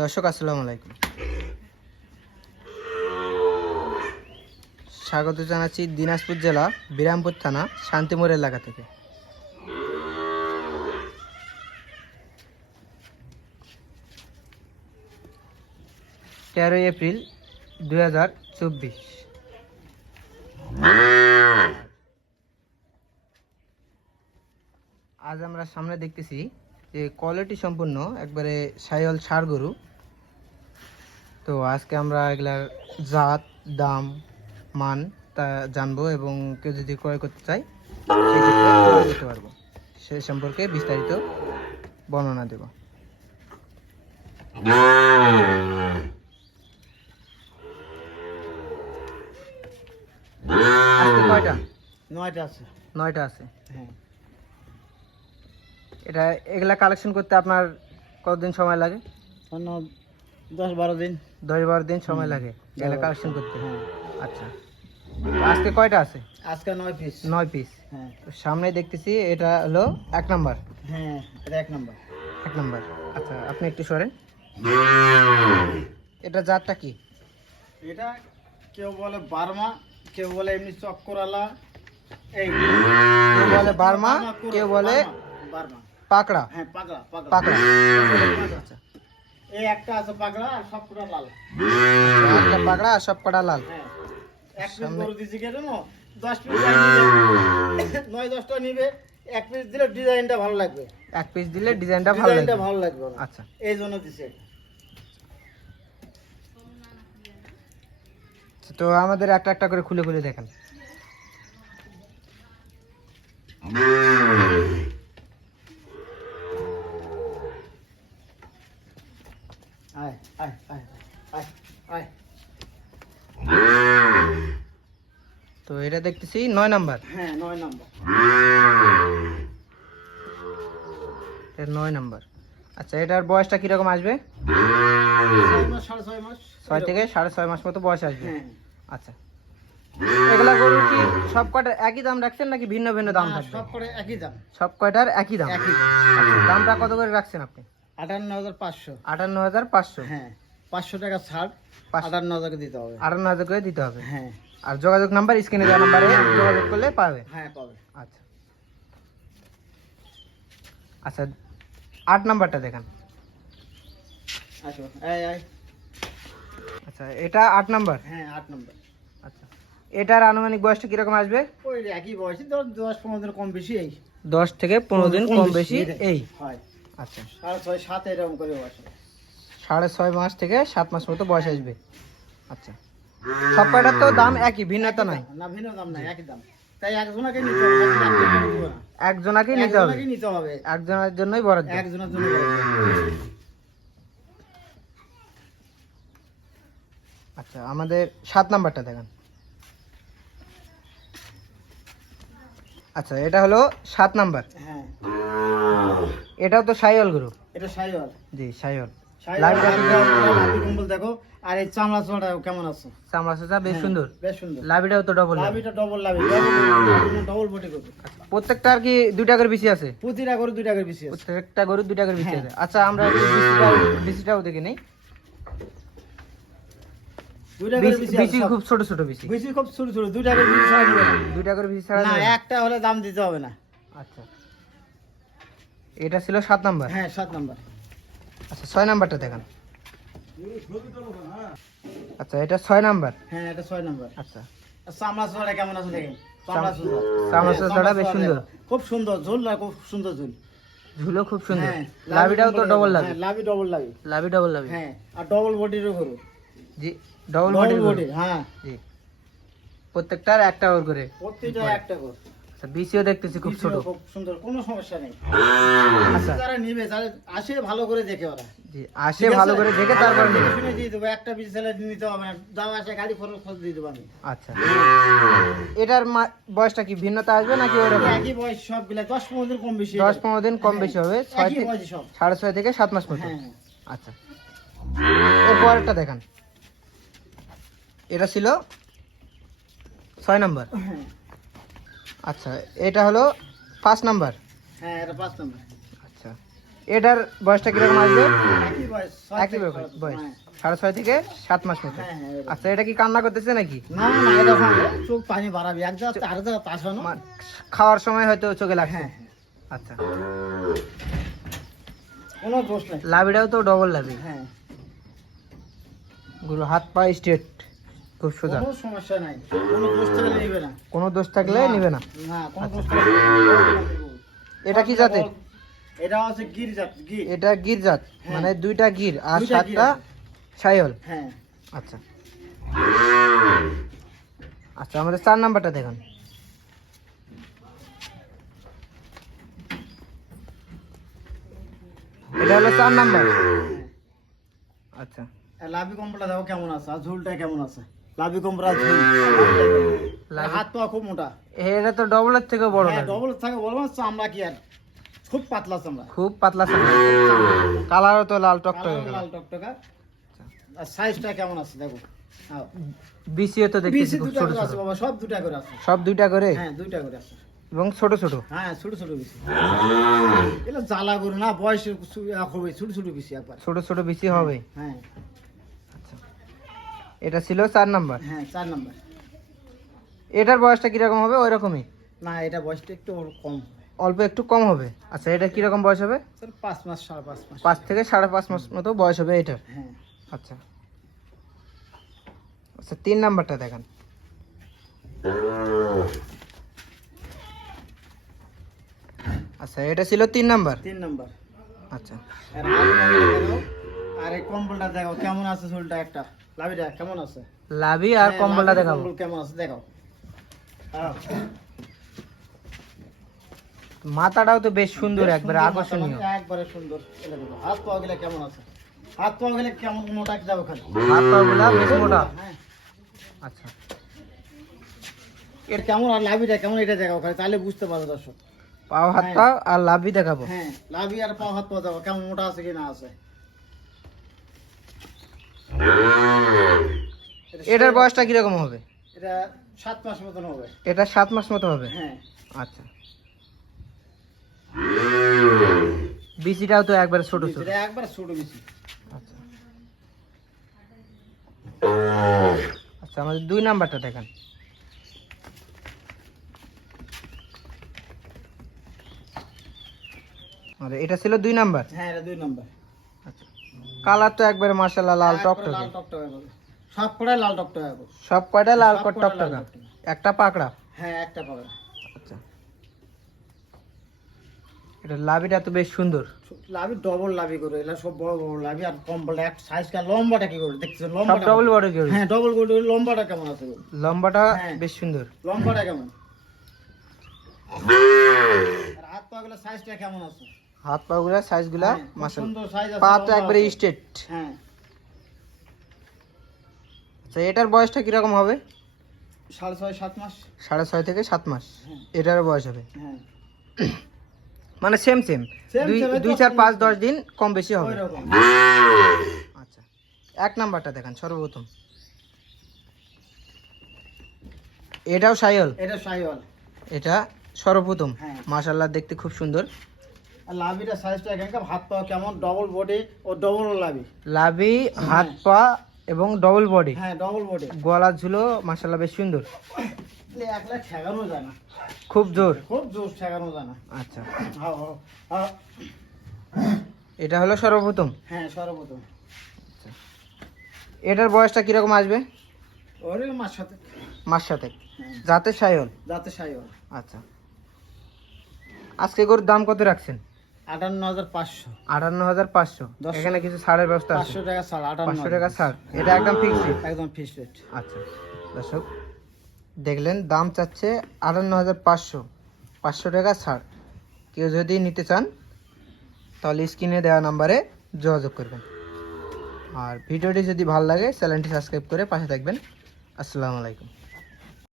দর্শক আসসালামু আলাইকুম, স্বাগত জানাচ্ছি দিনাজপুর জেলা বিরামপুর থানা শান্তিমোড় এলাকা থেকে। তেরোই এপ্রিল 2024। আজ আমরা সামনে দেখতেছি যে কোয়ালিটি সম্পূর্ণ একবারে সাইওয়াল ষাঁড় গরু। তো আজকে আমরা এগুলার জাত, দাম, মান তা জানবো এবং কেউ যদি ক্রয় করতে চায় সেক্ষেত্রে ক্রয় করতে পারবো, সে সম্পর্কে বিস্তারিত বর্ণনা দেব। আজকে কয়টা? 9টা আছে। 9টা আছে। হ্যাঁ, এটা এগুলা কালেকশন করতে আপনার কতদিন সময় লাগে? অন্য 10-12 দিন। 10-12 দিন সময় লাগে এগুলা কালেকশন করতে। হ্যাঁ, আচ্ছা, আজকে কয়টা আছে? আজকে 9 পিস। 9 পিস। হ্যাঁ, সামনে দেখতেছি এটা হলো 1 নাম্বার। হ্যাঁ, এটা 1 নাম্বার। 1 নাম্বার। আচ্ছা, আপনি একটু সরেন। এটা জাতটা কি? এটা কেউ বলে বার্মা, কেউ বলে এমনি চক্করালা। এই কেউ বলে বার্মা, কেউ বলে বার্মা। পাকড়া। হ্যাঁ, পাগলা, পাগলা। পাকড়া। আচ্ছা, এই একটা আছে পাগলা আর সব পুরো লাল। একটা পাকড়া আর সব কটা লাল। হ্যাঁ, এক পিস সামনে- গরু দিছি কেন 10 পিস নিবে, 9-10টা নিবে। এক পিস দিলে ডিজাইনটা ভালো লাগবে। 1 পিস দিলে ডিজাইনটা ভালো ডিজাইনটা লাগবে। ভালো লাগবে না। আচ্ছা, এই জন্য দিছে। তো আমাদের একটা একটা করে খুলে খুলে দেখেন। আয় আয় আয় আয় আয়। তো এটা দেখতেছি 9 নাম্বার। হ্যাঁ, 9 নাম্বার। এটা 9 নাম্বার। আচ্ছা, এটার বয়সটা কিরকম আসবে? 6 মাস, 6.5 মাস। 6 থেকে 6.5 মাস মতো বয়স আসবে। হ্যাঁ। আচ্ছা, এগুলা গরু কি সব কয়টা একই দাম রাখছেন নাকি ভিন্ন ভিন্ন দাম না, থাকবে? সব করে একই দাম। সব কয়টার একই দাম। একই দাম। আচ্ছা, দামটা কত করে রাখছেন আপনি? 58,500। 58,500। হ্যাঁ, 500 টাকা ছাড়। 500 58,000 দিতে হবে। 58,000 করে দিতে হবে। হ্যাঁ, আর যোগাযোগ নাম্বার স্ক্রিনে দেওয়া নাম্বারে যোগাযোগ করলে পাবে। হ্যাঁ পাবে। আচ্ছা আচ্ছা, 8 নাম্বারটা দেখান। আসো, এই আয়। আচ্ছা, এটা 8 নাম্বার। হ্যাঁ, 8 নাম্বার। আচ্ছা, এটার আনুমানিক বয়সটা কিরকম আসবে? ওই একই বয়সী, 10-15 দিন কম বেশি। এই 10 থেকে 15 দিন কম বেশি এই। হয়। আচ্ছা, 6.5-7 এরকম করে বয়স। 6.5 মাস থেকে 7 মাস মতো বয়স আসবে। আচ্ছা, সব কয়টার তো দাম একই, ভিন্নতা নাই। না, ভিন্ন দাম নাই, একই দাম। তাই একজনকে নিতে হবে, একজনকে নিতে হবে না। একজনাকেই নিতে হবে। একজনকে নিতে হবে। একজনের জন্যই বরাদ্দ। একজনের জন্য বরাদ্দ। আচ্ছা, আমাদের 7 নাম্বারটা দেখান। আচ্ছা, এটা হলো 7 নাম্বার। হ্যাঁ, এটাও তো সাইওয়াল গরু। এটা শাইওয়াল। জি, সাইওয়াল। শাইওয়াল কম্বল দেখো। আর এই চামড়া চড়া কেমন আছে? চামড়া চাচা বেশ হ্যাঁ, সুন্দর। বেশ সুন্দর। লাভিটাও তো ডবল। লাভিটা ডবল লাভি, ডবল বটে করবে। প্রত্যেকটা আর কি 2টা করে বিসি আছে? প্রতিটা করে 2 টাকার বেশি আছে। প্রত্যেকটা গরু 2টা করে বিসি হ্যাঁ। আছে। আচ্ছা, আমরা একটু বিসিটাও দেখে নেই। 2 টাকার বেশি বিসি আছে। খুব ছোট ছোট বিসি। বেশি খুব ছোট ছোট, 2 টাকার বেশি ছাড়া দিবে না। 2টা করে বিসি ছাড়া না, যাবে না? একটা হলে দাম দিতে হবে না। আচ্ছা, এটা ছিল 7 নাম্বার। হ্যাঁ, 7 নাম্বার। আচ্ছা, 6 নাম্বারটা দেখান। আচ্ছা, এটা 6 নাম্বার। হ্যাঁ, এটা 6 নাম্বার। আচ্ছা, আর চামড়া চড়া কেমন আছে দেখেন। চামড়া চড়া। চামড়া হ্যাঁ, চড়াটা বেশ সুন্দর। খুব সুন্দর ঝোল, না খুব সুন্দর ঝোল। ঝুলো খুব সুন্দর। হ্যাঁ, লাভিটাও তো ডবল লাভি। হ্যাঁ, লাভি ডবল লাভি। লাভি ডবল লাভি। হ্যাঁ, আর ডবল বডিরও গরু। জি, ডবল ডবল বডি। বডির, হ্যাঁ। জি, প্রত্যেকটার একটা করে। প্রত্যেকটা একটা গরু। আচ্ছা, বিসিও দেখতেছি খুব ছোট। খুব সুন্দর, কোনো সমস্যা নেই। আচ্ছা, যারা নিবে তারা আসে ভালো করে দেখে ওরা। জি, আসে ভালো করে দেখে তারপর নেবে। শুনে দিয়ে দেবো, একটা বিশ ছেলে নিতে হবে না। দাও আসে গাড়ি খরচ দিয়ে দেবো আমি। আচ্ছা, এটার বয়সটা কি ভিন্নতা আসবে নাকি ওরকম? একই বয়স সবগুলা, 10-15 দিন কম বেশি। 10-15 দিন কম বেশি হবে। একই বয়সী সব। 6.5 থেকে 7 মাস মতো। হ্যাঁ, হ্যাঁ। আচ্ছা, এরপরটা দেখান। এটা ছিল 6 নাম্বার। হ্যাঁ, আচ্ছা, এটা হলো 5 নাম্বার। হ্যাঁ, এটা 5 নাম্বার। আচ্ছা, এটার বয়সটা কিরকম আসবে? একই বয়স, একই বয়স। হ্যাঁ। 6.5 থেকে 7 মাস মতো। হ্যাঁ, হ্যাঁ, এরকম। আচ্ছা, এটা কি কান্না করতেছে নাকি? না না, এরকম চোখ পানি বাড়াবি, এক জায়গা থেকে আরেক জায়গা তাছানো। খাওয়ার সময় হয়তো চোখে লাগছে। হ্যাঁ, আচ্ছা, কোনো দোষ নেই। লাভিটাও তো ডবল লাভি, হ্যাঁ, গুলো হাত পা স্ট্রেট, খুব সোজা, কোনো সমস্যা নাই, কোনো দোষ থাকলে নিবে না। কোনো দোষ থাকলে নিবে না। না, কোনো আচ্ছা। দোষ থাকলে নিবে না। এটা কি জাতের? এটা হচ্ছে গির জাত, গির। এটা গির জাত, হ্যাঁ। মানে 2টা গির আর দুইটা গির 7টা আছে। সাইওয়াল। হ্যাঁ, আচ্ছা আচ্ছা, আমাদের 4 নাম্বারটা দেখুন। এটা হলো 4 নাম্বার। আচ্ছা, আর লাভি কম্বলটা দেখো কেমন আছে, আর ঝুলটা কেমন আছে। লাভি কম্বল আর ঝুল, হাত পা খুব মোটা। এটা তো ডবলের থেকে বড় হ্যাঁ, লাগে। ডবল থাকে বলবো না, চামড়া কি আর খুব পাতলা চামড়া। খুব পাতলা চামড়া, কালারও তো লাল টকটকে কালো গেল। লাল টকটকা। আর সাইজটা কেমন আছে দেখো। হ্যাঁ, বিসিও তো দেখতেছি বিসি খুব দুটা ছোট করে ছোট, আছে বাবা, সব দুটা করে আছে। সব 2টা করে হ্যাঁ, দুইটা করে আছে। এবং ছোট ছোট। হ্যাঁ, ছোট ছোট বিসি। এগুলো জ্বালা গরু না, বয়সে হবে ছোট ছোট বিসি একবার। ছোট ছোট বিসি হবে। হ্যাঁ, আচ্ছা, এটা ছিল 4 নাম্বার। হ্যাঁ, 4 নাম্বার। এটার বয়সটা কিরকম হবে? ওই রকমই, না, এটা বয়সটা একটু ওর কম, অল্প একটু কম হবে। আচ্ছা, এটা কিরকম বয়স হবে? 5 মাস 5.5 মাস। 5 থেকে 5.5 মাস মতো বয়স হবে এটার। হ্যাঁ, আচ্ছা আচ্ছা, 3 নাম্বারটা দেখান। আচ্ছা, এটা ছিল 3 নাম্বার। 3 নাম্বার। আচ্ছা, আর হাতটা দেখো, আর এই কম্বলটা দেখো কেমন আছে, ঝুলটা একটা, লাভিটা কেমন আছে। লাভি আর হ্যাঁ, কম্বলটা লাভির দেখাবো। কম্বল কেমন আছে দেখাও। হ্যাঁ, মাথাটাও তো বেশ সুন্দর, বেশ একবারে সুন্দর আকর্ষণীয়। মাথা, একবারে সুন্দর। এটা দেখো, হাত পা গুলা কেমন আছে, হাত পা গুলা কেমন মোটা যাবে খালি। হাত পাগুলা বেশ মোটা। হ্যাঁ, আচ্ছা, এটা কেমন আর লাভিটা কেমন, এটা দেখাও খালি, তাহলে বুঝতে পারো দর্শক। পাও হাত পা আর লাভি দেখাবো। হ্যাঁ, লাভি আর পা হাত পা দেখো কেমন মোটা আছে কি না আছে। এটার বয়সটা কিরকম হবে? এটা 7 মাস মতন হবে। এটা 7 মাস মতো হবে। হ্যাঁ, আচ্ছা, বিসিটাও তো একবারে ছোট ছোট। এটা একবার ছোট বেশি। আচ্ছা আচ্ছা, আমাদের 2 নাম্বারটা দেখান। আরে এটা ছিল 2 নাম্বার। হ্যাঁ, এটা 2 নাম্বার। আচ্ছা, কালার তো একবারে মাশাআল্লাহ লাল একবারে টকটকে। লাল টকটকে হবে। সব কটাই লাল টকটকে হবে। সব কয়টা লাল সব কটা লাল টকটকা, টকটকে। একটা পাকড়া। হ্যাঁ, একটা পাবে। আচ্ছা, এটা লাভিটা তো বেশ সুন্দর। লাভি ডবল লাভি করে, এগুলা সব বড় বড় লাভি। আর কম্বলটা এক সাইজটা, লম্বাটা কি করে দেখছেন? সব লম্বাটা ডবল বডি করে। হ্যাঁ, ডবল করে। লম্বাটা কেমন আছে গো? লম্বাটা হ্যাঁ। বেশ সুন্দর। লম্বাটা কেমন? আর হাত পা গুলো সাইজটা কেমন আছে? হাত পা গুলা সাইজ গুলা হ্যাঁ, খুব মাশাআল্লাহ। সুন্দর সাইজ আছে, পা তো লম্বা একবারে আছে। স্ট্রেট। হ্যাঁ, আচ্ছা, এটার বয়সটা কিরকম হবে? 6.5 7 মাস। 6.5 থেকে 7 মাস হ্যাঁ, এটার বয়স হবে। হ্যাঁ, মানে সেম Same, 2 4 5 10 দিন কম বেশি হবে। ওই রকম। আচ্ছা, 1 নাম্বারটা দেখান সর্বপ্রথম। এটাও সাইওয়াল। এটা শাহিওয়াল। এটা সর্বপ্রথম। হ্যাঁ। মাশাআল্লাহ, দেখতে খুব সুন্দর। আর লাভিটা সাইজটা এখানকার, হাত পা কেমন, ডবল বডি ও ডবল লাভি। লাভি, হাত পা এবং ডবল বডি। হ্যাঁ, ডবল বডি। গলা ঝুলো মাশাআল্লাহ বেশ সুন্দর, একলা ঠেকানো যায় না, খুব জোর। খুব জোর ঠেকানো যায় না। আচ্ছা, হাও, হাও, হাও। এটা হলো সর্বপ্রথম। হ্যাঁ, সর্বপ্রথম। এটার বয়সটা কিরকম আসবে? ওরে মার সাথে। মাস সাথে, হ্যাঁ, যাতে সাইওয়াল। যাতে শাহিওয়াল। আচ্ছা, আজকে গরুর দাম কত রাখছেন? 58,500। 58,500। 10 এখানে কিছু ছাড়ের ব্যবস্থা আছে? 500 টাকা ছাড়, 500 58 টাকা ছাড়, এটা একদম ফিক্সড। একদম ফিক্সড রেট। আচ্ছা দর্শক, দেখলেন দাম চাচ্ছে 58,500, 500 টাকা ছাড়। কেউ যদি নিতে চান তাহলে স্ক্রিনে দেওয়া নাম্বারে যোগাযোগ করবেন। আর ভিডিওটি যদি ভালো লাগে চ্যানেলটি সাবস্ক্রাইব করে পাশে থাকবেন। আসসালামু আলাইকুম।